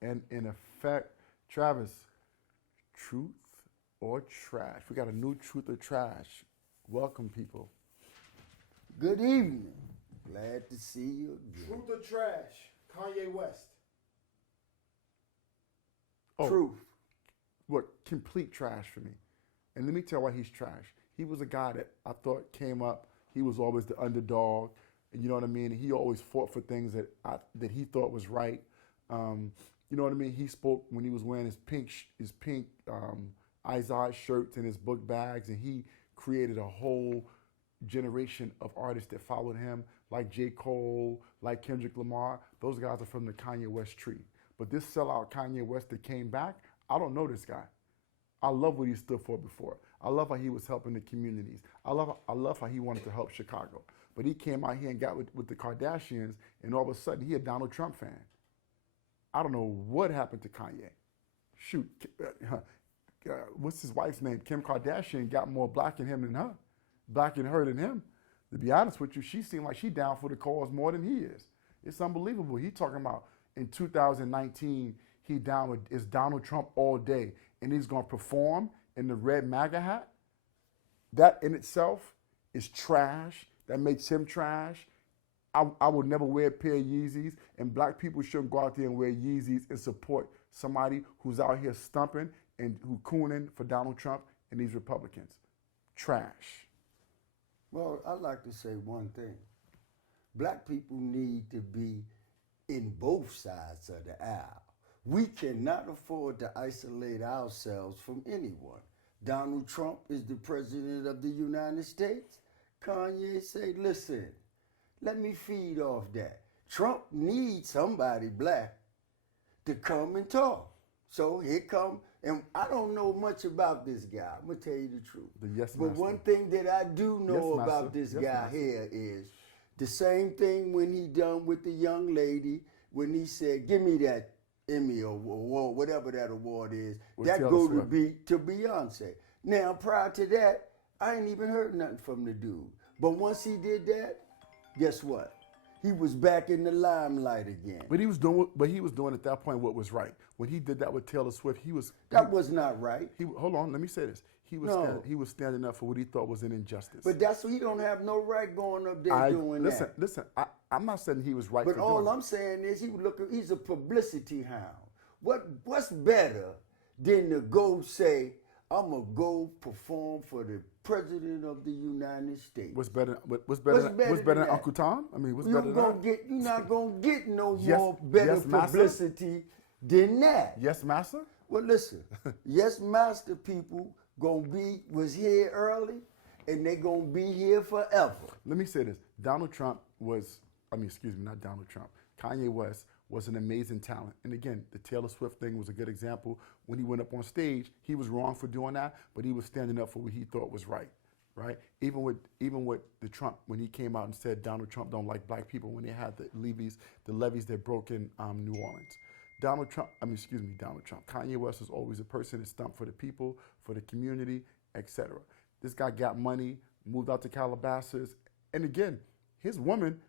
And in effect, Travis, truth or trash? We got a new truth or trash. Welcome, people. Good evening. Glad to see you again. Truth or trash? Kanye West. Oh, Truth. what complete trash for me. And let me tell you why he's trash. He was a guy that I thought came up. He was always the underdog. You know what I mean? He always fought for things that he thought was right. You know what I mean? He spoke when he was wearing his pink Izod shirts and his book bags, and he created a whole generation of artists that followed him, like J. Cole, like Kendrick Lamar. Those guys are from the Kanye West tree. But this sellout Kanye West that came back, I don't know this guy. I love what he stood for before. I love how he was helping the communities. I love how he wanted to help Chicago. But he came out here and got with the Kardashians, and all of a sudden he a Donald Trump fan. I don't know what happened to Kanye. Shoot, what's his wife's name? Kim Kardashian got more black in him than her. Black in her than him. To be honest with you, she seemed like she down for the cause more than he is. It's unbelievable. He talking about in 2019, he down with is Donald Trump all day, and he's gonna perform in the red MAGA hat. That in itself is trash. That makes him trash. I would never wear a pair of Yeezys, and black people shouldn't go out there and wear Yeezys and support somebody who's out here stumping and who cooning for Donald Trump and these Republicans. Trash. Well, I'd like to say one thing. Black people need to be in both sides of the aisle. We cannot afford to isolate ourselves from anyone. Donald Trump is the president of the United States. Kanye say, listen, let me feed off that. Trump needs somebody black to come and talk. So here come, and I don't know much about this guy. I'm gonna tell you the truth. But one thing that I do know about this guy here is the same thing when he done with the young lady when he said, "Give me that Emmy award, whatever that award is." That go to Beyonce. Now prior to that, I ain't even heard nothing from the dude. But once he did that, guess what? He was back in the limelight again. But he was doing at that point what was right. When he did that with Taylor Swift, that was not right. Hold on, let me say this. He was standing up for what he thought was an injustice. But that's he don't have no right going up there doing that. Listen. I'm not saying he was right. But all I'm saying is he's a publicity hound. What's better than to go say, I'm gonna go perform for the president of the United States? What's better than Uncle Tom? I mean, what's better than that? You're not gonna get no more better publicity than that. Yes, master. Well, listen. Yes, master people was here early, and they gonna be here forever. Let me say this: not Donald Trump. Kanye West was an amazing talent. And again, the Taylor Swift thing was a good example. When he went up on stage, he was wrong for doing that, but he was standing up for what he thought was right, right? Even with the Trump, when he came out and said Donald Trump don't like black people, when they had the levees that broke in New Orleans. Donald Trump. Kanye West is always a person that stumped for the people, for the community, etc. This guy got money, moved out to Calabasas, and again, his woman,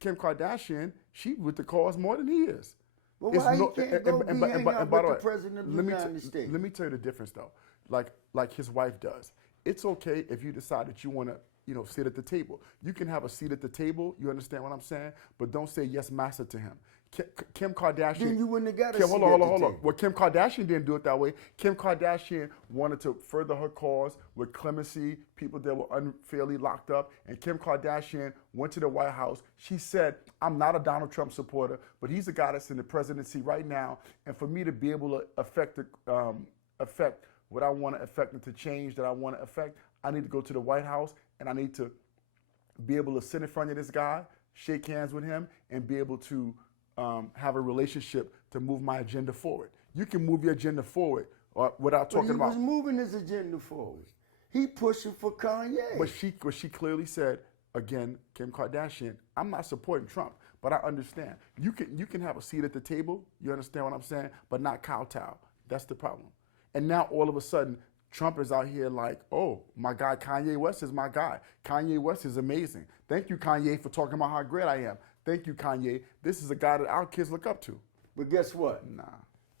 Kim Kardashian, she with the cause more than he is. Well, why he can't go be hanging out with the president of the United States? Let me tell you the difference, though. Like his wife does. It's okay if you decide that you want to, sit at the table. You can have a seat at the table. You understand what I'm saying? But don't say yes, master to him. Kim Kardashian. Then you wouldn't have got a seat hold on. Well, Kim Kardashian didn't do it that way. Kim Kardashian wanted to further her cause with clemency, people that were unfairly locked up. And Kim Kardashian went to the White House. She said, I'm not a Donald Trump supporter, but he's a guy that's in the presidency right now. And for me to be able to affect what I want to affect and to change that I want to affect, I need to go to the White House and I need to be able to sit in front of this guy, shake hands with him, and be able to have a relationship to move my agenda forward. You can move your agenda forward without talking about. He was moving his agenda forward. He pushing for Kanye. But she clearly said, again, Kim Kardashian, I'm not supporting Trump, but I understand. You can have a seat at the table. You understand what I'm saying? But not kowtow. That's the problem. And now all of a sudden, Trump is out here like, oh, my guy Kanye West is my guy. Kanye West is amazing. Thank you, Kanye, for talking about how great I am. Thank you, Kanye. This is a guy that our kids look up to. But guess what? Nah.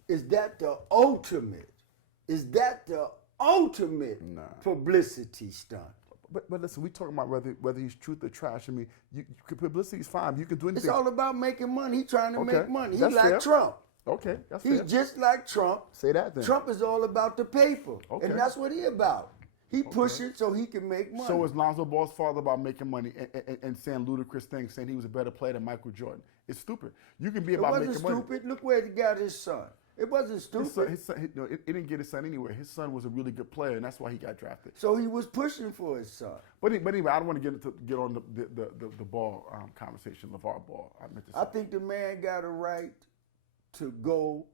Is that the ultimate? Is that the ultimate publicity stunt? But listen, we talking about whether he's truth or trash. I mean, publicity is fine. You can do anything. It's all about making money. He's trying to make money. He That's like fair. Trump. Okay, that's He's fair. just like Trump. Say that then. Trump is all about the paper. Okay. And that's what he about. He push it so he can make money. So is Lonzo Ball's father about making money and saying ludicrous things, saying he was a better player than Michael Jordan? It's stupid. You can be about making money. It wasn't stupid. Look where he got his son. It wasn't stupid. His son, it didn't get his son anywhere. His son was a really good player, and that's why he got drafted. So he was pushing for his son. But anyway, I don't want to get on the Ball conversation, LeVar Ball. I think the man got a right to go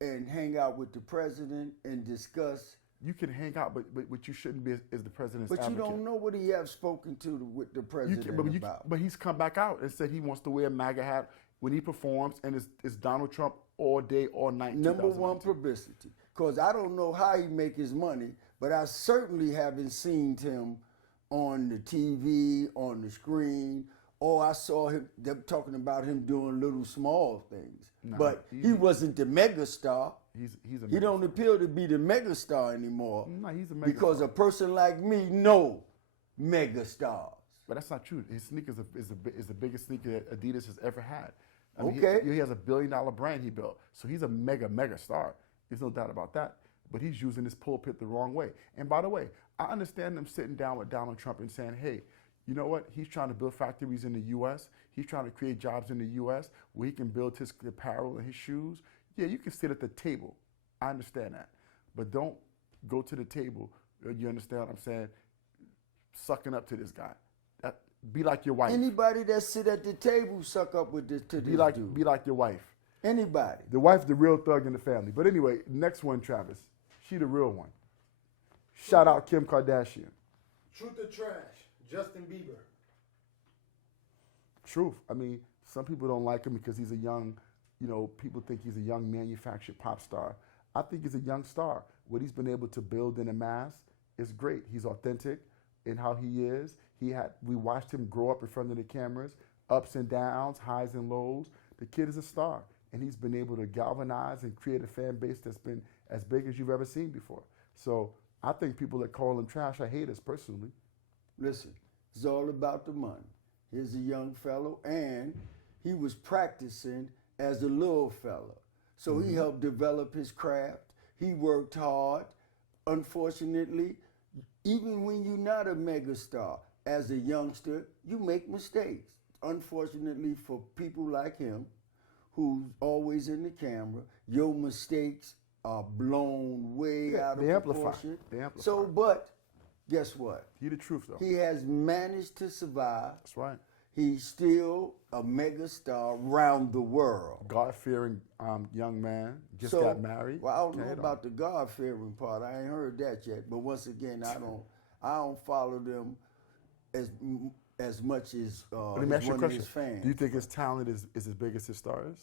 and hang out with the president and discuss. You can hang out, but what you shouldn't be is the president's But advocate. you don't know what he have spoken to with the president about. But he's come back out and said he wants to wear a MAGA hat when he performs, and it's Donald Trump all day, all night. Number one, publicity. Because I don't know how he make his money, but I certainly haven't seen him on the TV, on the screen, or I saw them talking about him doing little small things. No, but he wasn't the megastar. He's a He don't appear to be the megastar anymore. No, he's a megastar. Because a person like me know megastars. But that's not true. His sneakers is the biggest sneaker that Adidas has ever had. I mean, Okay. He has $1 billion brand he built. So he's a mega star. There's no doubt about that. But he's using his pulpit the wrong way. And by the way, I understand them sitting down with Donald Trump and saying, hey, you know what? He's trying to build factories in the U.S. He's trying to create jobs in the U.S. where he can build his apparel and his shoes. Yeah, you can sit at the table. I understand that. But don't go to the table, you understand what I'm saying, sucking up to this guy. Be like your wife. Anybody that sit at the table suck up with this to this dude. Be like your wife. Anybody. The wife, the real thug in the family. But anyway, next one, Travis. She the real one. Shout out Kim Kardashian. Truth or trash? Justin Bieber. Truth. I mean, some people don't like him because he's a young, people think he's a young manufactured pop star. I think he's a young star. What he's been able to build in a mass is great. He's authentic in how he is. We watched him grow up in front of the cameras, ups and downs, highs and lows. The kid is a star, and he's been able to galvanize and create a fan base that's been as big as you've ever seen before. So I think people that call him trash are haters personally. Listen, it's all about the money. Here's a young fellow, and he was practicing as a little fella. So he helped develop his craft. He worked hard. Unfortunately, even when you're not a megastar, as a youngster, you make mistakes. Unfortunately for people like him, who's always in the camera, your mistakes are blown way out of proportion. They amplify. So, but guess what? He the truth, though. He has managed to survive. That's right. He's still a megastar around the world. God-fearing young man, just got married. Well, I don't know about the God-fearing part. I ain't heard that yet. But once again, I don't follow them as much as Let me ask you a one of question. his fans. Do you think his talent is as big as his star is?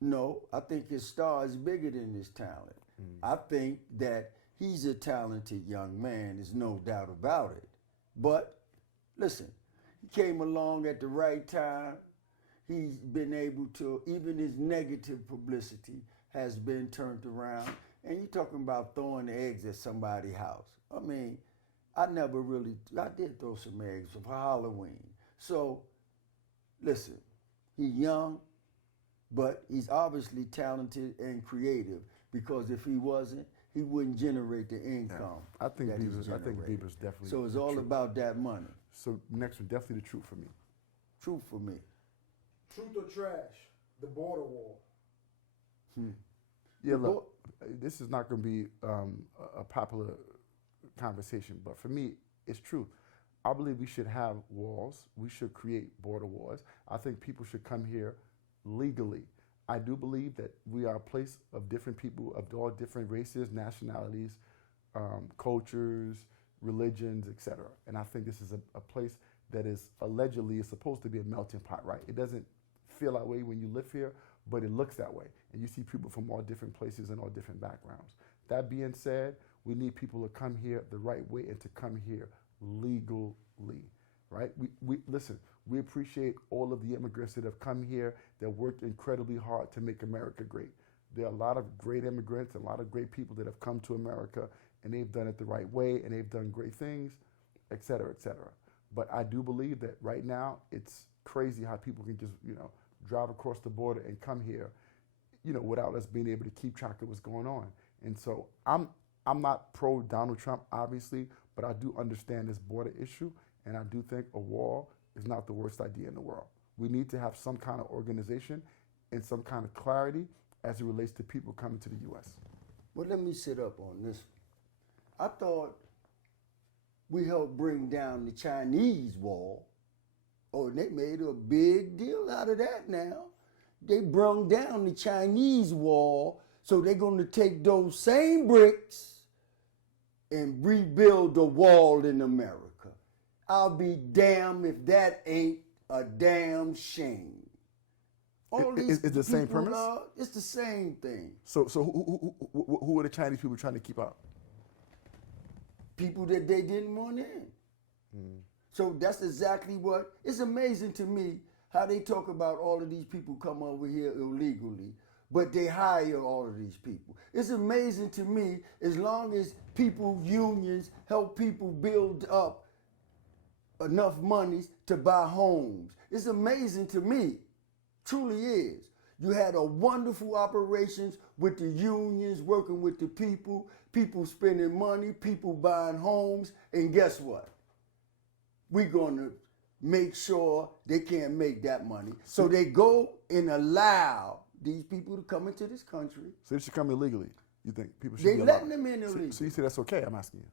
No, I think his star is bigger than his talent. I think that he's a talented young man, there's no doubt about it. But listen, he came along at the right time. He's been able to, even his negative publicity has been turned around. And you're talking about throwing eggs at somebody's house. I mean, I did throw some eggs for Halloween. So, listen, he's young, but he's obviously talented and creative, because if he wasn't, he wouldn't generate the income. I think Bieber's definitely. So it's all about that money. So next one, definitely the truth for me. Truth for me. Truth or trash? The border wall. Yeah, look, this is not going to be a popular conversation, but for me, it's true. I believe we should have walls. We should create border wars. I think people should come here legally. I do believe that we are a place of different people of all different races, nationalities, cultures, religions, etc. And I think this is a place that is allegedly is supposed to be a melting pot, right? It doesn't feel that way when you live here, but it looks that way. And you see people from all different places and all different backgrounds. That being said, we need people to come here the right way and to come here legally, right? We listen, we appreciate all of the immigrants that have come here that worked incredibly hard to make America great. There are a lot of great immigrants, a lot of great people that have come to America, and they've done it the right way, and they've done great things, et cetera, et cetera. But I do believe that right now it's crazy how people can just, drive across the border and come here, without us being able to keep track of what's going on. And so I'm not pro Donald Trump, obviously, but I do understand this border issue, and I do think a wall is not the worst idea in the world. We need to have some kind of organization and some kind of clarity as it relates to people coming to the U.S. Well, let me sit up on this one. I thought we helped bring down the Chinese wall. Oh, and they made a big deal out of that now. They brung down the Chinese wall, so they're going to take those same bricks and rebuild the wall in America. I'll be damned if that ain't a damn shame. Is the same premise? It's the same thing. So who are the Chinese people trying to keep out? People that they didn't want in. So that's exactly what, it's amazing to me how they talk about all of these people come over here illegally, but they hire all of these people. It's amazing to me, as long as people, unions, help people build up enough monies to buy homes. It's amazing to me, truly is. You had a wonderful operations with the unions, working with the people spending money, people buying homes, and guess what? We're going to make sure they can't make that money. So they go and allow these people to come into this country. So they should come illegally, you think? People should They be allowed? letting them in illegally. So you say that's okay, I'm asking you.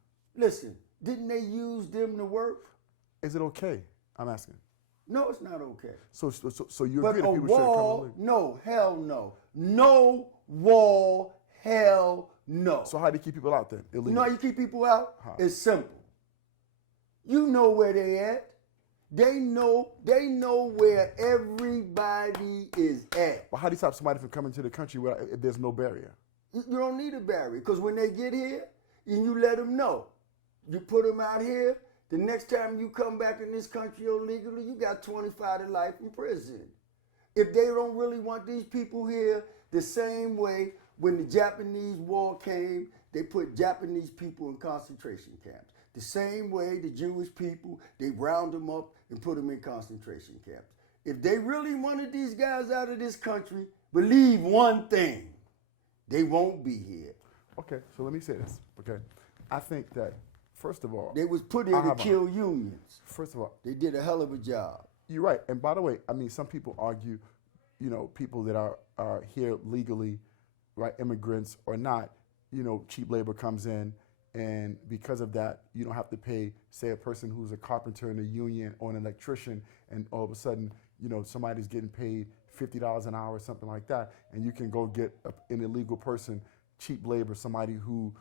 Listen, didn't they use them to work? Is it okay? I'm asking. No, it's not okay. So you But agree a that people should come wall, illegally? no, hell no. No wall, hell no. So how do you keep people out then, illegally? You know how you keep people out? How? It's simple. You know where they at. They know where everybody is at. But how do you stop somebody from coming to the country if there's no barrier? You don't need a barrier, because when they get here, and you let them know, you put them out here, the next time you come back in this country illegally, you got 25 to life in prison. If they don't really want these people here, the same way when the Japanese war came, they put Japanese people in concentration camps. The same way the Jewish people, they round them up and put them in concentration camps. If they really wanted these guys out of this country, believe one thing, they won't be here. Okay, so let me say this, okay? I think that, first of all... They was put here to kill unions. First of all... They did a hell of a job. You're right. And by the way, I mean, some people argue, people that are here legally, right, immigrants or not, cheap labor comes in, and because of that, you don't have to pay, say, a person who's a carpenter in a union or an electrician, and all of a sudden, somebody's getting paid $50 an hour or something like that, and you can go get an illegal person, cheap labor, somebody who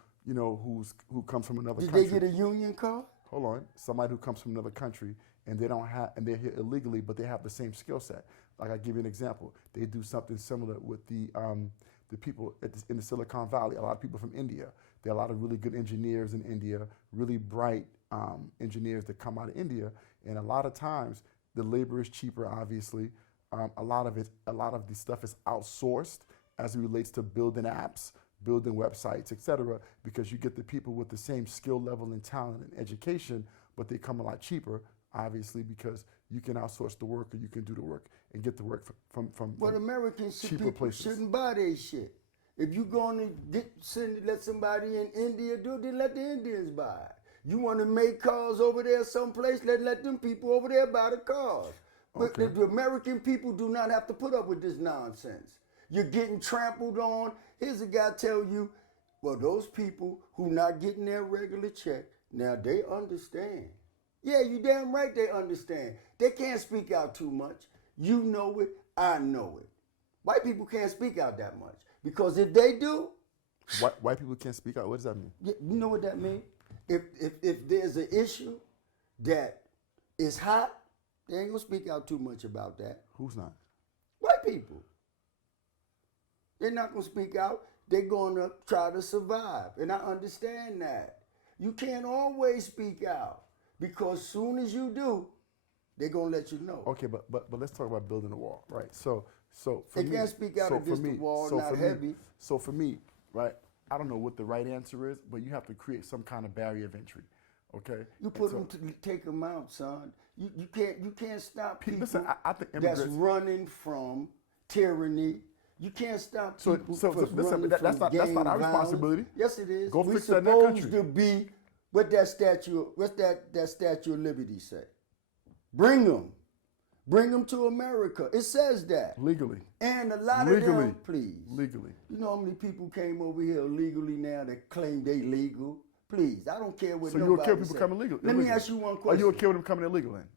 comes from another country. Did they get a union card? Hold on. Somebody who comes from another country and they're here illegally, but they have the same skill set. Like, I give you an example. They do something similar with the people in the Silicon Valley. A lot of people from India. There are a lot of really good engineers in India, really bright engineers that come out of India, and a lot of times the labor is cheaper. Obviously, a lot of the stuff is outsourced as it relates to building apps, building websites, etc. Because you get the people with the same skill level and talent and education, but they come a lot cheaper. Obviously, because you can outsource the work, or you can do the work and get the work from But Americans cheaper places. shouldn't buy their shit. If you're going to let somebody in India do it, then let the Indians buy it. You want to make cars over there someplace, let them people over there buy the cars. But Okay. the American people do not have to put up with this nonsense. You're getting trampled on. Here's a guy tell you, well, those people who not getting their regular check, now they understand. Yeah, you damn right they understand. They can't speak out too much. You know it, I know it. White people can't speak out that much. Because if they do... White people can't speak out? What does that mean? You know what that means? If there's an issue that is hot, they ain't going to speak out too much about that. Who's not? White people. They're not going to speak out. They're going to try to survive. And I understand that. You can't always speak out. Because soon as you do, they're going to let you know. Okay, but let's talk about building a wall, right? So So for They me, can't speak out so against for the me, wall, so not for heavy. Me, so for me, right? I don't know what the right answer is, but you have to create some kind of barrier of entry. Okay. You put them to take them out, son. You can't stop people Listen, I think that's immigrants. running from tyranny. You can't stop people So from listen, running that's from not gang our violence. responsibility. Yes, it is. Go We're fix that in that supposed country. to be. What that statue? What's that Statue of Liberty say? Bring them to America. It says that Legally. And a lot Legally. of them, please. Legally. You know how many people came over here illegally now that claim they legal? Please, I don't care what So nobody you're okay with people say. coming illegal? Let me ask you one question. Are you okay with them coming illegal then?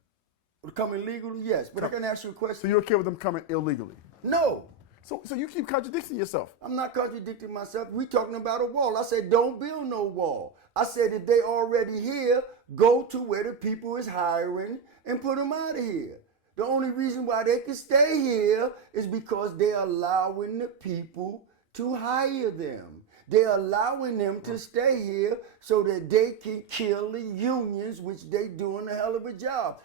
Coming legally? Yes, but I can ask you a So question. you're okay with them coming illegally? No, So you keep contradicting yourself. I'm not contradicting myself. We talking about a wall. I said don't build no wall. I said if they already here, go to where the people is hiring and put them out of here. The only reason why they can stay here is because they're allowing the people to hire them. They're allowing them to stay here so that they can kill the unions, which they doing a hell of a job.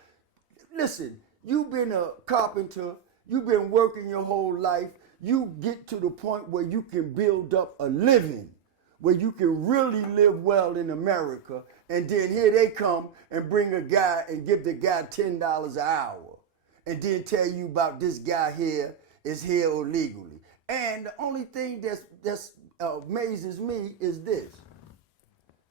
Listen, you've been a carpenter, you've been working your whole life, you get to the point where you can build up a living, where you can really live well in America, and then here they come and bring a guy and give the guy $10 an hour, and then tell you about this guy here is here illegally. And the only thing that's amazes me is this.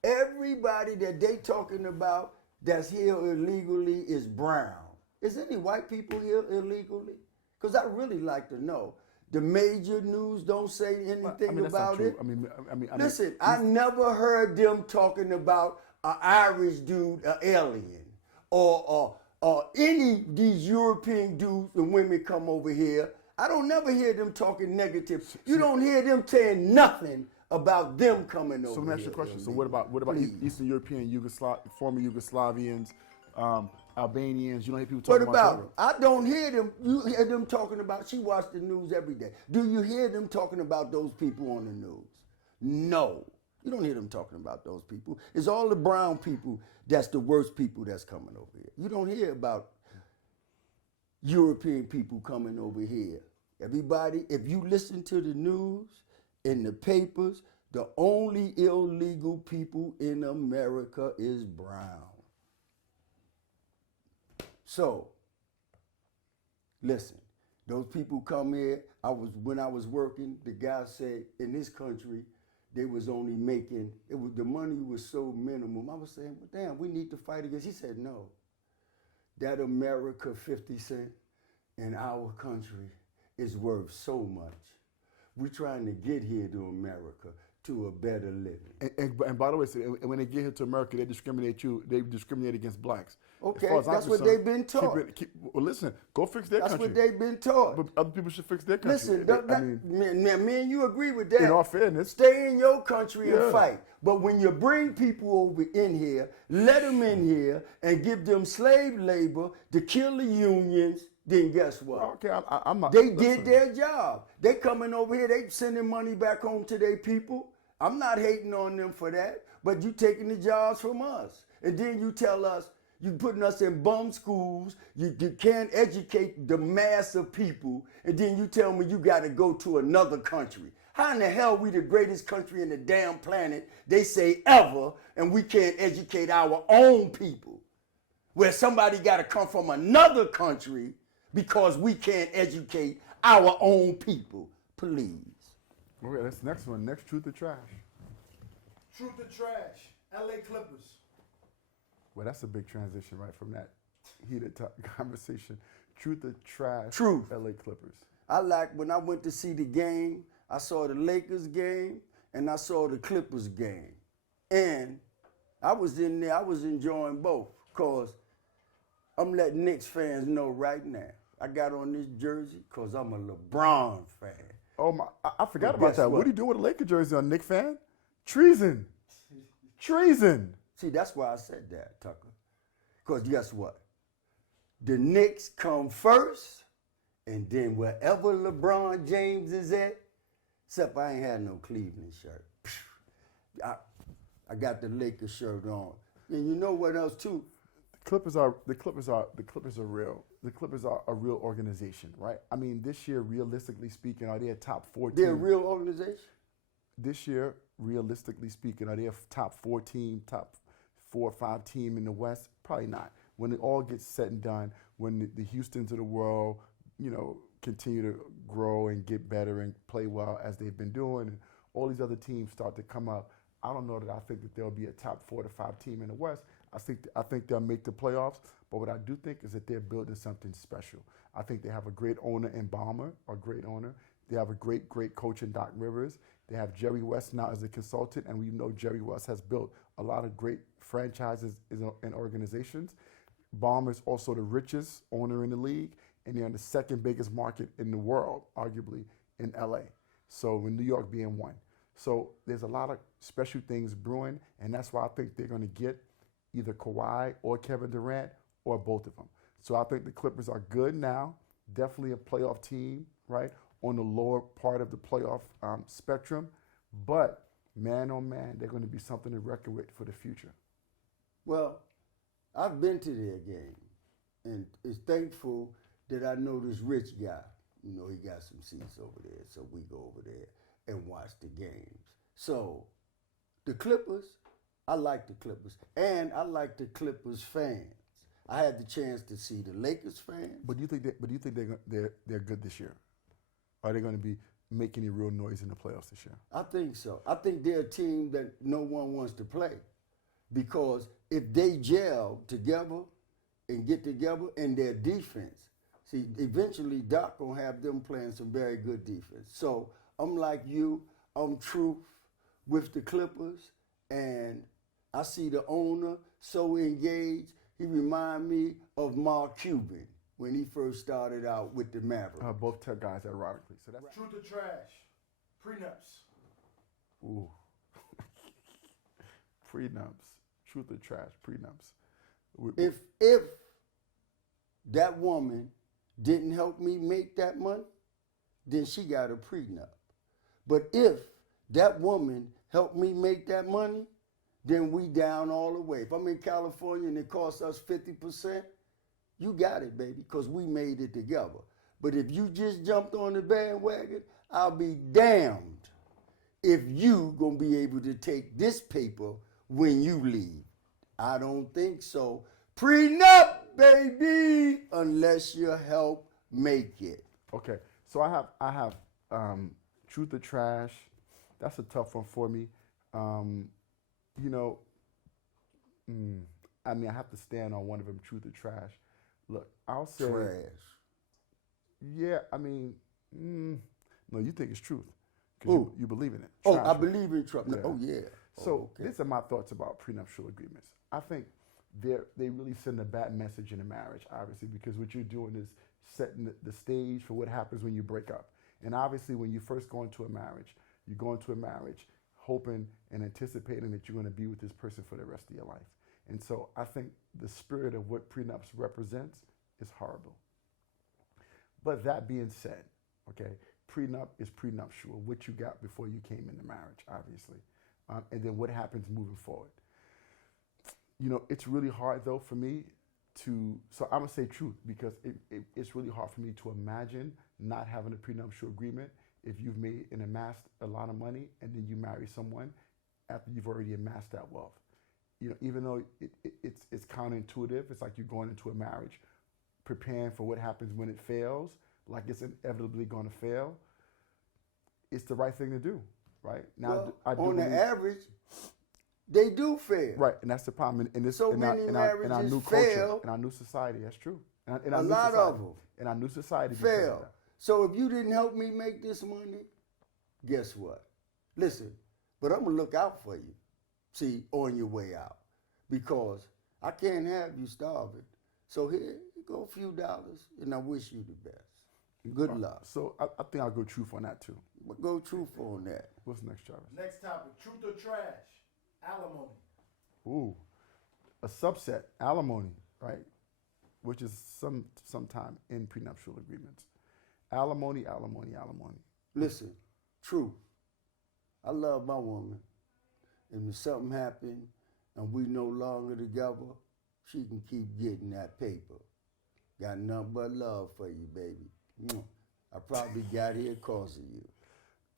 Everybody that they talking about that's here illegally is brown. Is any white people here illegally? Because I really like to know. The major news don't say anything about it. Listen, I never heard them talking about an Irish dude, an alien, or any of these European dudes and women come over here. I don't never hear them talking negative. You don't hear them saying nothing about them coming over here. So let me ask you a question. So what about Please. Eastern European, former Yugoslavians, Albanians? You don't hear people What talking about about them? I don't hear them. You hear them talking about, she watched the news every day. Do you hear them talking about those people on the news? No. You don't hear them talking about those people. It's all the brown people that's the worst people that's coming over here. You don't hear about European people coming over here. Everybody, if you listen to the news, in the papers, the only illegal people in America is brown. So, listen, those people come here. When I was working, the guy said in this country, they was only making, the money was so minimum. I was saying, well, damn, we need to fight against. He said, no, that America 50 cent in our country is worth so much. We're trying to get here to America to a better living. And by the way, when they get here to America, they discriminate against blacks. Okay, that's what they've been taught. Well, listen, go fix their country. That's what they've been taught. But other people should fix their country. Listen, me and you agree with that. In all fairness. Stay in your country and fight. But when you bring people over in here, let them in here and give them slave labor to kill the unions, then guess what? Okay, I'm not. They did their job. They coming over here, they sending money back home to their people. I'm not hating on them for that, but you taking the jobs from us. And then you tell us, you putting us in bum schools, you can't educate the mass of people, and then you tell me you got to go to another country. How in the hell we the greatest country in the damn planet, they say ever, and we can't educate our own people? Where somebody got to come from another country because we can't educate our own people. Please. Okay, that's the next one. Next, truth or trash. Truth or trash. LA Clippers. Well, that's a big transition, right, from that heated conversation. Truth or trash. Truth. LA Clippers. I like when I went to see the game, I saw the Lakers game and I saw the Clippers game. And I was in there, I was enjoying both because I'm letting Knicks fans know right now. I got on this jersey because I'm a LeBron fan. Oh, my, I forgot But about guess that. What what? are you doing with a Laker jersey on, Knicks fan? Treason. Treason. See, that's why I said that, Tucker. Because guess what? The Knicks come first, and then wherever LeBron James is at, except I ain't had no Cleveland shirt. I got the Lakers shirt on. And you know what else, too? Clippers are real. The Clippers are a real organization, right? I mean, this year, realistically speaking, are they a top 4 team? They're a real organization? This year, realistically speaking, are they a top 4 team, top 4 or 5 team in the West? Probably not. When it all gets said and done, when the Houstons of the world, continue to grow and get better and play well as they've been doing, and all these other teams start to come up, I don't know that I think that they'll be a top 4 to 5 team in the West. I think they'll make the playoffs, but what I do think is that they're building something special. I think they have a great owner in Ballmer, a great owner. They have a great coach in Doc Rivers. They have Jerry West now as a consultant, and we know Jerry West has built a lot of great franchises and organizations. Ballmer is also the richest owner in the league, and they're in the second biggest market in the world, arguably, in LA. So with New York being one. So there's a lot of special things brewing, and that's why I think they're going to get either Kawhi or Kevin Durant or both of them. So I think the Clippers are good now, definitely a playoff team, right, on the lower part of the playoff spectrum. But man, oh man, they're going to be something to reckon with for the future. Well, I've been to their game, and it's thankful that I know this rich guy. He got some seats over there, so we go over there and watch the games. So the Clippers, I like the Clippers, and I like the Clippers fans. I had the chance to see the Lakers fans. But do you think they're good this year? Are they going to be making any real noise in the playoffs this year? I think so. I think they're a team that no one wants to play, because if they gel together and get together in their defense, see, eventually Doc gonna have them playing some very good defense. So I'm like you. I'm truth with the Clippers, and I see the owner so engaged. He remind me of Mark Cuban when he first started out with the Mavericks. Both tech guys, ironically. So that's Truth or trash? Prenups. ooh. Prenups. Truth or trash? Prenups. If that woman didn't help me make that money, then she got a prenup. But if that woman helped me make that money, then we down all the way. If I'm in California and it costs us 50%, you got it, baby, because we made it together. But if you just jumped on the bandwagon, I'll be damned if you gonna be able to take this paper when you leave. I don't think so. Prenup, baby, unless you help make it. Okay, so I have truth or trash. That's a tough one for me. I have to stand on one of them, truth or trash. Look, I'll say Trash. Yeah, no, you think it's truth because you believe in it. Oh, Trash, I right? believe in Trump. Yeah. Oh, yeah. So okay. these are my thoughts about prenuptial agreements. I think they really send a bad message in a marriage, obviously, because what you're doing is setting the stage for what happens when you break up. And obviously, when you first go into a marriage, you go into a marriage hoping and anticipating that you're going to be with this person for the rest of your life. And so I think the spirit of what prenups represents is horrible. But that being said, okay, prenup is prenuptial, what you got before you came into marriage, obviously. And then what happens moving forward. It's really hard, though, for me so I'm going to say truth, because it's really hard for me to imagine not having a prenuptial agreement if you've made and amassed a lot of money and then you marry someone after you've already amassed that wealth. Even though it's counterintuitive, it's like you're going into a marriage preparing for what happens when it fails, like it's inevitably going to fail. It's the right thing to do, right? Now, Well, I do on the believe- average, they do fail. Right, and that's the problem in this So in many our marriages new fail. culture, in our new society. That's true. In A our new lot society, of them in our new society because of fail. that. So if you didn't help me make this money, guess what? Listen, but I'm going to look out for you, see, on your way out, because I can't have you starving. So here, you go a few dollars, and I wish you the best. Good luck. So I think I'll go truth on that too. But go truthful on that. What's next, Travis? Next topic, truth or trash? Alimony. Ooh, a subset, alimony, right? Which is sometime in prenuptial agreements. Alimony. Listen, truth. I love my woman. And if something happened and we no longer together, she can keep getting that paper. Got nothing but love for you, baby. Mwah. I probably got here because of you.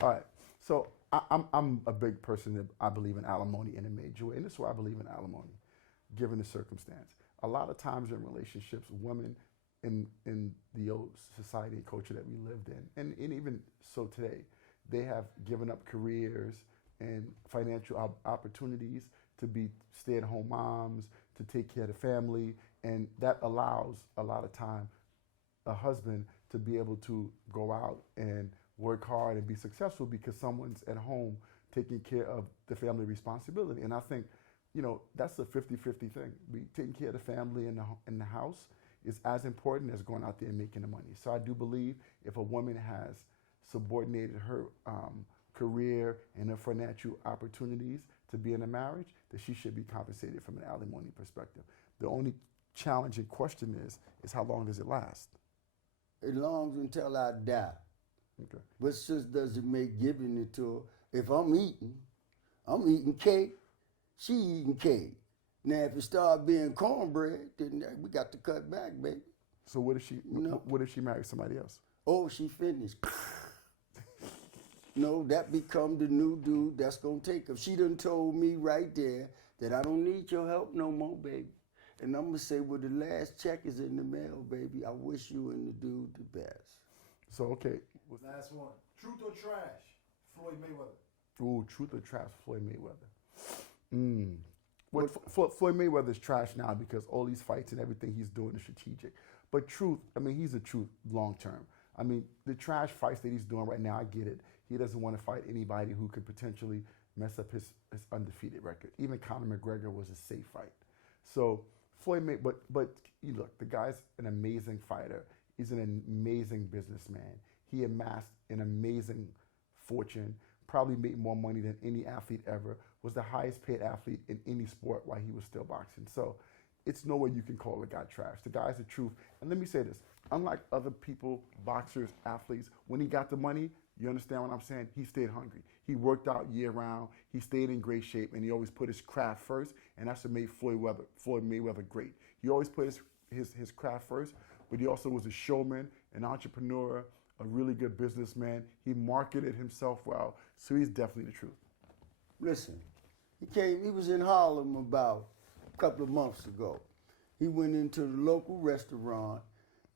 All right. So I'm a big person that I believe in alimony in a major way, and this is why I believe in alimony, given the circumstance. A lot of times in relationships, women in the old society and culture that we lived in, and even so today, they have given up careers and financial opportunities to be stay-at-home moms, to take care of the family, and that allows a lot of time a husband to be able to go out and work hard and be successful because someone's at home taking care of the family responsibility. And I think, that's a 50-50 thing. Taking care of the family in the house is as important as going out there and making the money. So I do believe if a woman has subordinated her career and her financial opportunities to be in a marriage, that she should be compensated from an alimony perspective. The only challenging question is how long does it last? It longs until I die. Okay. What sense does it make giving it to her? If I'm eating cake, she eating cake. Now, if it start being cornbread, then we got to cut back, baby. So what if she marries somebody else? Oh, she finished. No, that become the new dude that's going to take her. She done told me right there that I don't need your help no more, baby. And I'm going to say, well, the last check is in the mail, baby. I wish you and the dude the best. So, okay. Last one. Truth or trash? Floyd Mayweather. Ooh, truth or trash, Floyd Mayweather. Floyd Mayweather's trash now because all these fights and everything he's doing is strategic. But truth, he's a truth long term. The trash fights that he's doing right now, I get it. He doesn't want to fight anybody who could potentially mess up his undefeated record. Even Conor McGregor was a safe fight. So Floyd Mayweather, but you look, the guy's an amazing fighter. He's an amazing businessman. He amassed an amazing fortune, probably made more money than any athlete ever, was the highest paid athlete in any sport while he was still boxing. So it's no way you can call the guy trash. The guy's the truth. And let me say this, unlike other people, boxers, athletes, when he got the money, you understand what I'm saying? He stayed hungry. He worked out year round. He stayed in great shape, and he always put his craft first, and that's what made Floyd Mayweather great. He always put his craft first, but he also was a showman, an entrepreneur, a really good businessman. He marketed himself well, so he's definitely the truth. Listen, he was in Harlem about a couple of months ago. He went into the local restaurant,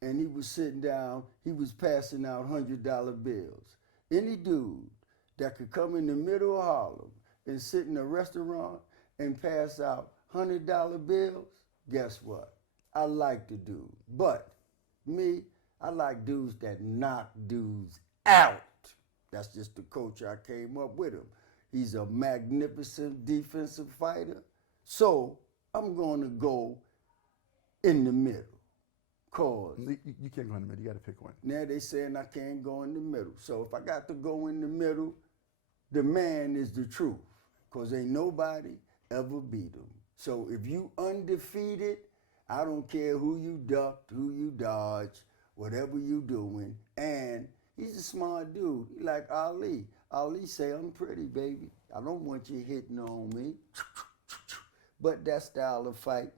and he was sitting down. He was passing out $100 bills. Any dude that could come in the middle of Harlem and sit in a restaurant and pass out $100 bills, guess what? I like the dude. But me, I like dudes that knock dudes out. That's just the coach I came up with him. He's a magnificent defensive fighter. So I'm going to go in the middle. Cause you can't go in the middle. You got to pick one. Now they saying I can't go in the middle. So if I got to go in the middle, the man is the truth. Because ain't nobody ever beat him. So if you undefeated, I don't care who you ducked, who you dodged, whatever you doing. And he's a smart dude. He like Ali. Ali say, I'm pretty, baby. I don't want you hitting on me. But that style of fight,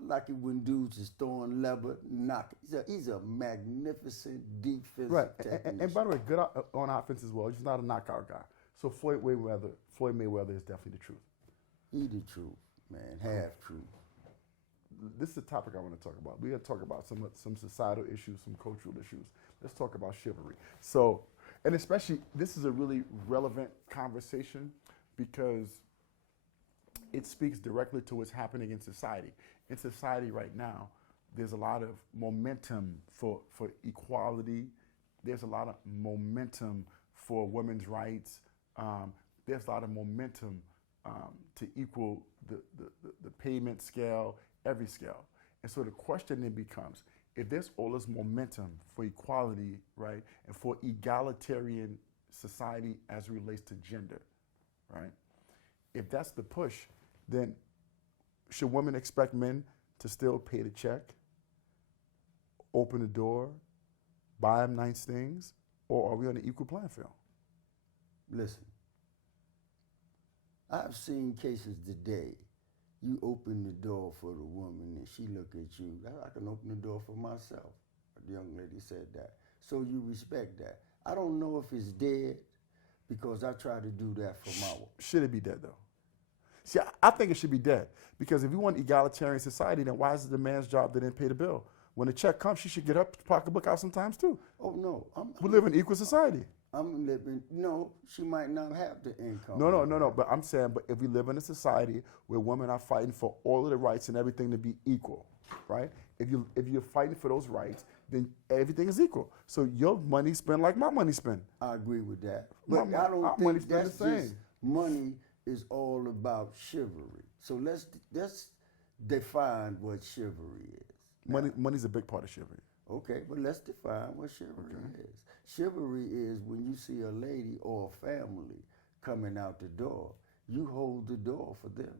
like it when dudes is throwing lever, knock. He's a magnificent defensive technician. And by the way, good on offense as well. He's not a knockout guy. So Floyd Mayweather is definitely the truth. He the truth, man. Half truth. This is a topic I want to talk about. We're going to talk about some societal issues, some cultural issues. Let's talk about chivalry. So, and especially, this is a really relevant conversation because it speaks directly to what's happening in society. In society right now, there's a lot of momentum for equality. There's a lot of momentum for women's rights. There's a lot of momentum to equal the payment scale, every scale. And so the question then becomes, if there's all this momentum for equality, right, and for egalitarian society as it relates to gender, right, if that's the push, then should women expect men to still pay the check, open the door, buy them nice things, or are we on an equal playing field? Listen, I've seen cases today you open the door for the woman and she look at you. I can open the door for myself. The young lady said that. So you respect that. I don't know if it's dead because I try to do that for my wife. Should it be dead though? See, I think it should be dead because if you want egalitarian society, then why is it the man's job that didn't pay the bill? When the check comes, she should get her pocketbook out sometimes too. Oh no, We live in equal society. I'm living. No, she might not have the income. No. But I'm saying, but if we live in a society where women are fighting for all of the rights and everything to be equal, right? If you're fighting for those rights, then everything is equal. So your money spent like my money spent. I agree with that, but My- I don't our money think spent that's the same. just money is all about chivalry. So let's define what chivalry is. Money's a big part of chivalry. Okay, but let's define what chivalry is. Chivalry is when you see a lady or a family coming out the door, you hold the door for them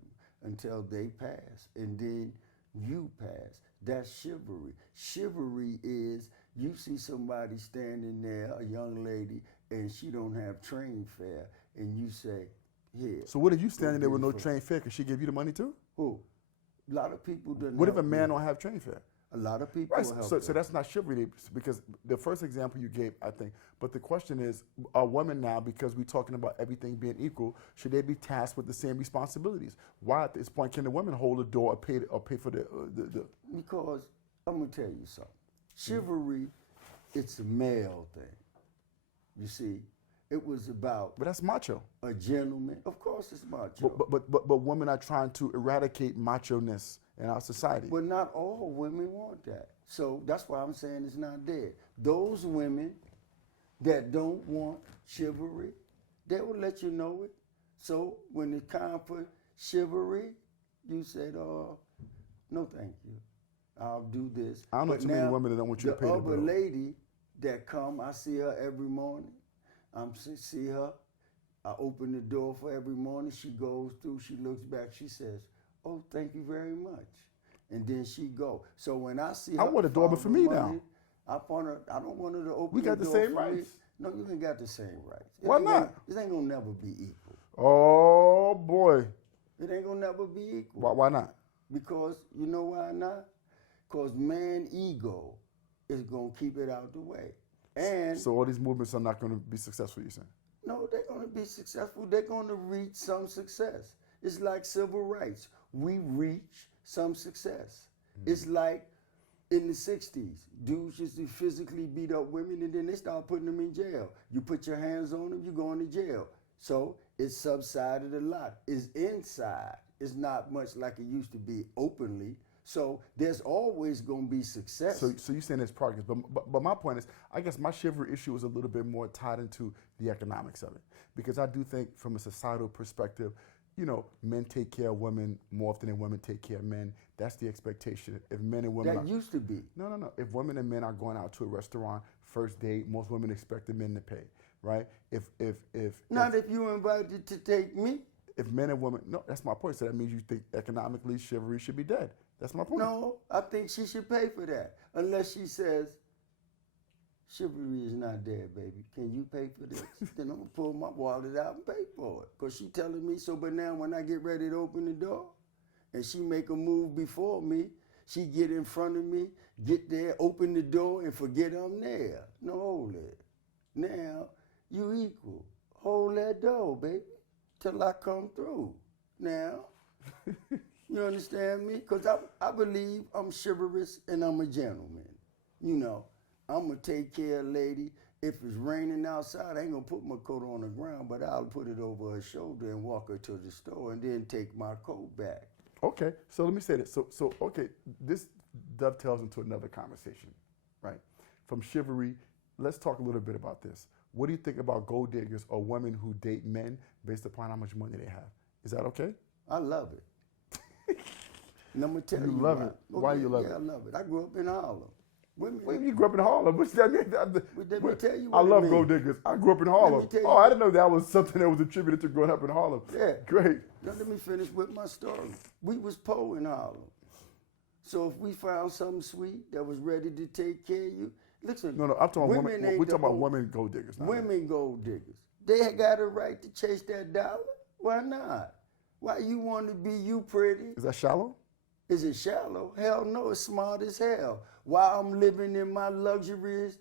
until they pass, and then you pass. That's chivalry. Chivalry is you see somebody standing there, a young lady, and she don't have train fare, and you say, here. So what if you standing there with no for- train fare? Could she give you the money too? Who? A lot of people don't. What if a man don't have train fare? A lot of people Right. help So them. that's not chivalry because the first example you gave, I think. But the question is, are women now, because we're talking about everything being equal, should they be tasked with the same responsibilities? Why at this point can the women hold the door or pay for the Because I'm gonna tell you something. Chivalry, it's a male thing. You see, it was about But that's macho. a gentleman. Of course, it's macho. But women are trying to eradicate macho-ness in our society. But not all women want that. So that's why I'm saying it's not dead. Those women that don't want chivalry, they will let you know it. So when it's time for chivalry, you said, no thank you. I'll do this. I don't know But too many now, women that don't want you to pay the The bill. other lady that come, I see her every morning. See her. I open the door for every morning. She goes through. She looks back. She says, "Oh, thank you very much," and then she go. So when I see her, I want a door, but for me now. I don't want her to open. We got the the door same for me. rights. No, you ain't got the same rights. Why ain't not? This ain't gonna never be equal. Oh boy. It ain't gonna never be equal. Why not? Because you know why not? Because man ego is gonna keep it out the way. And So all these movements are not going to be successful, you're saying? no, they're going to be successful. They're going to reach some success. It's like civil rights. We reach some success. It's like in the 60s, dudes used to physically beat up women and then they start putting them in jail. You put your hands on them, you're going to jail. So it's subsided a lot. It's inside. It's not much like it used to be openly. So there's always going to be success. So you're saying there's progress, but my point is, I guess my chivalry issue is a little bit more tied into the economics of it, because I do think from a societal perspective, men take care of women more often than women take care of men. That's the expectation. If men and women that used to be. No. If women and men are going out to a restaurant, first date, most women expect the men to pay, right? If You invited to take me. if men and women, no, that's my point. So that means you think economically chivalry should be dead. That's my point. No, I think she should pay for that. Unless she says, chivalry is not dead, baby. Can you pay for this? Then I'm going to pull my wallet out and pay for it. Because she telling me, but now when I get ready to open the door and she make a move before me, she get in front of me, get there, open the door, and forget I'm there. No, hold it. Now, you equal. Hold that door, baby, till I come through. Now, you understand me? Because I believe I'm chivalrous and I'm a gentleman. I'm going to take care of a lady. If it's raining outside, I ain't going to put my coat on the ground, but I'll put it over her shoulder and walk her to the store and then take my coat back. Okay, so let me say this. So okay, this dovetails into another conversation, right? From chivalry, let's talk a little bit about this. What do you think about gold diggers or women who date men based upon how much money they have? Is that okay? I love it. And I'm going to tell you You love why. it. Why you love it? Yeah, I love it. I grew up in Harlem. Women, Wait, you grew up in Harlem. What's that mean? Let me tell you I what it love means. gold diggers. I grew up in Harlem. tell you Oh, what- I didn't know that was something that was attributed to growing up in Harlem. Yeah. Great. Now let me finish with my story. We was poor in Harlem. So if we found something sweet that was ready to take care of you, listen. No, I'm talking about women. ain't We're the talking about whole- women gold diggers. Not men. Women gold diggers. They got a right to chase that dollar. Why not? Why you want to be you pretty? Is that shallow? Is it shallow? Hell no, it's smart as hell. While I'm living in my luxurious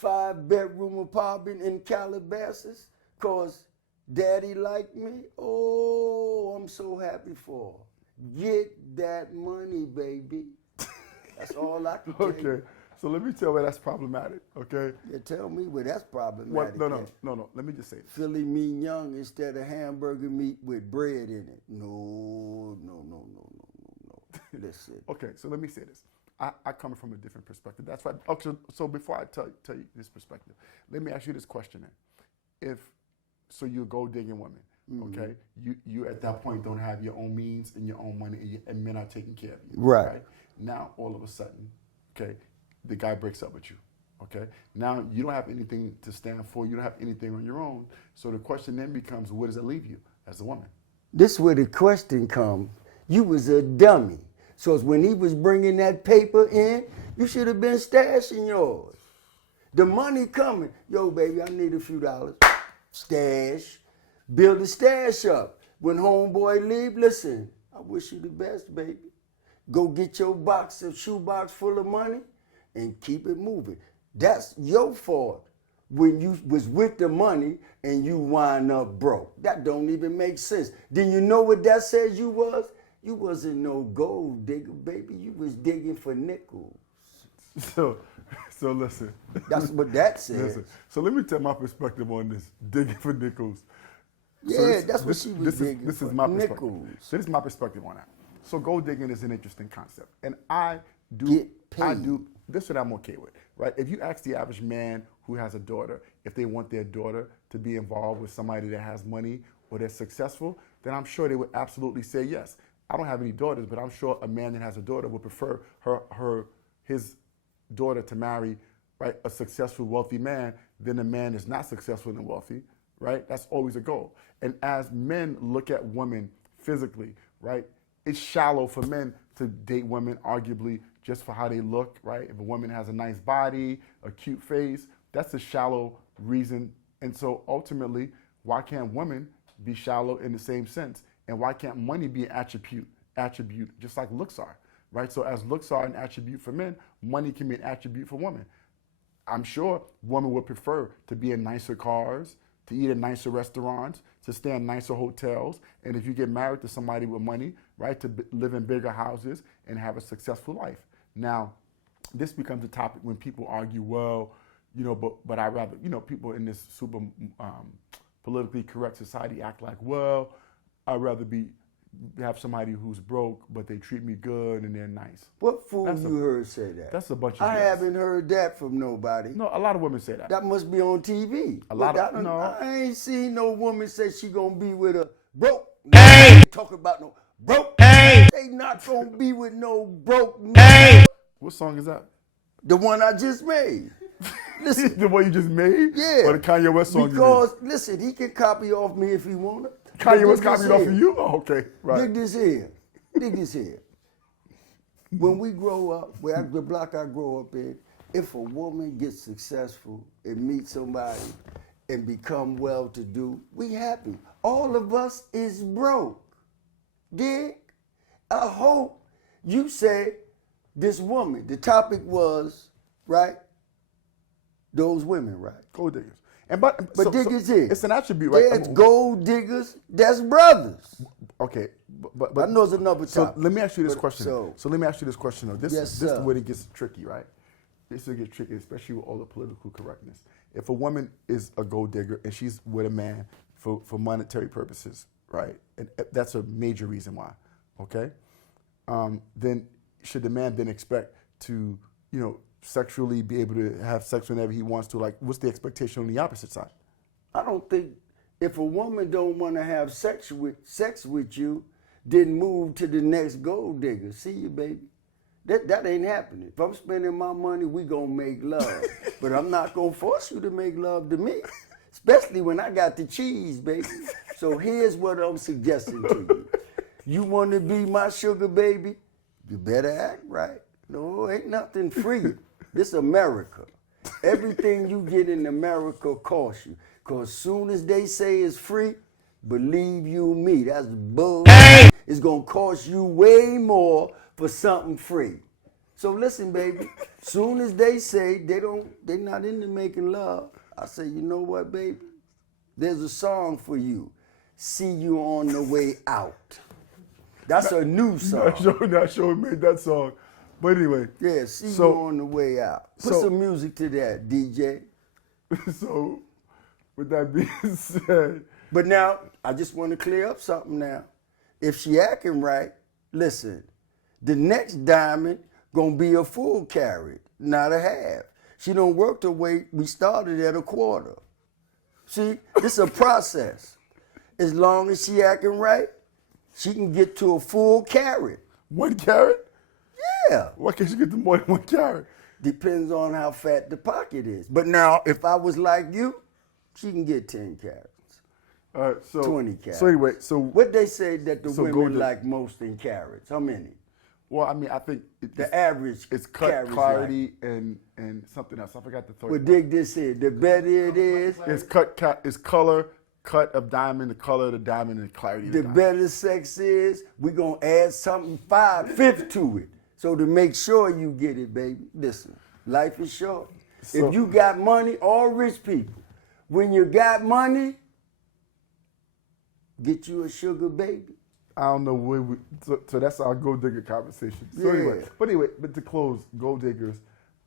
5-bedroom apartment in Calabasas, cause daddy like me. Oh, I'm so happy for her. Get that money, baby. That's all I can tell you. Okay. So let me tell you why that's problematic, okay? Yeah, tell me where that's What, problematic. no. Let me just say this. Filet mignon instead of hamburger meat with bread in it. No. Listen. Okay, so let me say this. I come from a different perspective. That's why. Okay, so before I tell you this perspective, let me ask you this question then. So you're a gold digging woman, okay? You at that point don't have your own means and your own money, and men are taking care of you. Right. Now all of a sudden, okay, the guy breaks up with you. Okay. Now you don't have anything to stand for. You don't have anything on your own. So the question then becomes, where does it leave you as a woman? This where the question comes. You was a dummy. So when he was bringing that paper in, you should have been stashing yours. The money coming. Yo, baby, I need a few dollars. Stash. Build a stash up. When homeboy leave, listen, I wish you the best, baby. Go get your shoebox full of money and keep it moving. That's your fault when you was with the money and you wind up broke. That don't even make sense. Then you know what that says you was? You wasn't no gold digger, baby. You was digging for nickels. So listen. That's what that says. Listen. So let me tell my perspective on this, digging for nickels. Yeah, that's what she was digging This for, is my perspective. nickels. So this is my perspective on that. So gold digging is an interesting concept. And Get paid. This is what I'm okay with, right? If you ask the average man who has a daughter, if they want their daughter to be involved with somebody that has money or that's successful, then I'm sure they would absolutely say yes. I don't have any daughters, but I'm sure a man that has a daughter would prefer his daughter to marry, right, a successful, wealthy man than a man that's not successful and wealthy, right? That's always a goal. And as men look at women physically, right, it's shallow for men to date women arguably just for how they look, right? If a woman has a nice body, a cute face, that's a shallow reason. And so ultimately, why can't women be shallow in the same sense? And why can't money be an attribute just like looks are, right? So as looks are an attribute for men, money can be an attribute for women. I'm sure women would prefer to be in nicer cars, to eat in nicer restaurants, to stay in nicer hotels. And if you get married to somebody with money, right, to live in bigger houses and have a successful life. Now, this becomes a topic when people argue, well, but I rather, people in this super politically correct society act like, well, I'd rather have somebody who's broke, but they treat me good and they're nice. What fool you heard say that? That's a bunch of I BS. haven't heard that from nobody. No, a lot of women say that. That must be on TV. I ain't seen no woman say she gonna be with a broke. Hey! Talking about no broke. Hey! They not gonna be with no broke. Hey! What song is that? The one I just made. Listen. The one you just made? Yeah. Or the Kanye West song because, you made? listen, he can copy off me if he wanna. Kanye West copied off of you? Oh, okay, right. Dig this here. When we grow up, the block I grow up in, if a woman gets successful and meets somebody and become well-to-do, we happy. All of us is broke. Dig? I hope you said this woman. The topic was, right? Those women, right? Gold diggers. But diggers here. It's an attribute, right? There's gold diggers. That's brothers. Okay, but I know it's another so topic. let me ask you this But- question. So let me ask you this question though. This Yes, is sir. where it gets tricky, right? This will get tricky, especially with all the political correctness. If a woman is a gold digger and she's with a man for monetary purposes, right? And that's a major reason why. Okay, then should the man then expect to, sexually be able to have sex whenever he wants to? Like, what's the expectation on the opposite side? I don't think if a woman don't want to have sex with you, then move to the next gold digger. See you, baby. That ain't happening. If I'm spending my money, we gonna make love. But I'm not gonna force you to make love to me, especially when I got the cheese, baby. So here's what I'm suggesting to you. You want to be my sugar baby? You better act right. No, ain't nothing free. This America. Everything you get in America costs you. Because soon as they say it's free, Believe you me, that's bull. It's gonna cost you way more for something free. So listen, baby. Soon as they say they're not into making love, I say, you know what, baby? There's a song for you. See you on the way out. That's a new song. Not sure who made that song. But anyway. Yeah, see you on the way out. Put some music to that, DJ. So, with that being said. But now, I just want to clear up something now. If she acting right, listen, the next diamond gonna be a full carat, not a half. She don't work the way we started at a quarter. See, this is a process. As long as she acting right, she can get to a full carat. 1 carat? Yeah. Why can't she get to more than 1 carat? Depends on how fat the pocket is. But now, if I was like you, she can get 10 carats. All right, so 20 carats. So anyway, what they say that the women golden, like most in carats? How many? Well, I mean, I think the average it's cut, clarity, like. and something else. I forgot the third. Well, dig this here. The better it is, it's color, cut of diamond, the color of the diamond, and the clarity. The better sex is, we're gonna add something 5/5 to it. So to make sure you get it, baby. Listen, life is short. So, if you got money, all rich people, when you got money, get you a sugar baby. I don't know where we. So that's our gold digger conversation. So anyway, but to close, gold diggers,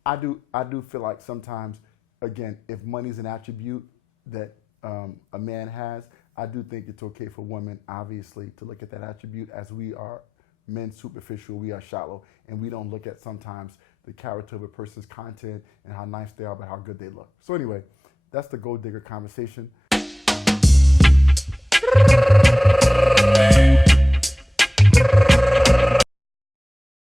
I do feel like sometimes, again, if money's an attribute that a man has, I do think it's okay for women, obviously, to look at that attribute, as we are men superficial, we are shallow, and we don't look at sometimes the character of a person's content and how nice they are, but how good they look. So anyway, that's the gold digger conversation.